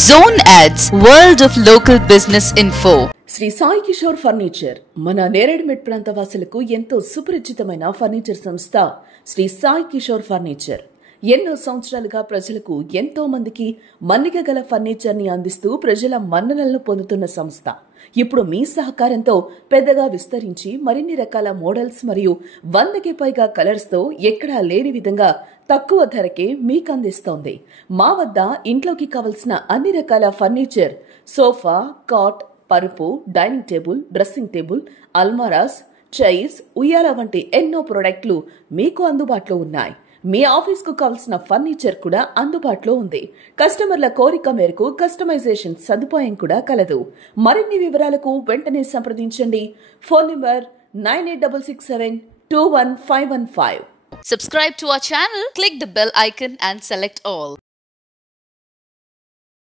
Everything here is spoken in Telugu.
Zone Ads, World of Local Business Info. Shri Sai Kishore furniture మన నేరేడ్మెట్ ప్రాంత వాసులకు ఎంతో సుపరిచితమైన ఫర్నిచర్ సంస్థ శ్రీ సాయి కిషోర్ ఫర్నిచర్. ఎన్నో సంవత్సరాలుగా ప్రజలకు ఎంతో మందికి మన్నిక గల ఫర్నిచర్ ని అందిస్తూ ప్రజల మన్ననలను పొందుతున్న సంస్థ ఇప్పుడు మీ సహకారంతో పెద్దగా విస్తరించి మరిన్ని రకాల మోడల్స్ మరియు 100కి పైగా కలర్స్ తో ఎక్కడా లేని విధంగా తక్కువ ధరకే మీకు అందిస్తోంది. మా వద్ద ఇంట్లోకి కావలసిన అన్ని రకాల ఫర్నిచర్, సోఫా, కాట్, పరుపు, డైనింగ్ టేబుల్, డ్రెస్సింగ్ టేబుల్, అల్మారాస్, చైర్స్, ఉయ్యాల వంటి ఎన్నో ప్రొడక్ట్లు మీకు అందుబాటులో ఉన్నాయి. మీ ఆఫీస్ కు కావాల్సిన ఫర్నిచర్ కూడా అందుబాటులో ఉంది. కస్టమర్ల కోరిక మేరకు కస్టమైజేషన్ సదుపాయం కూడా కలదు. మరిన్ని వివరాలకు వెంటనే సంప్రదించండి. Phone number 9866721515. Subscribe to our channel, click the bell icon and select all.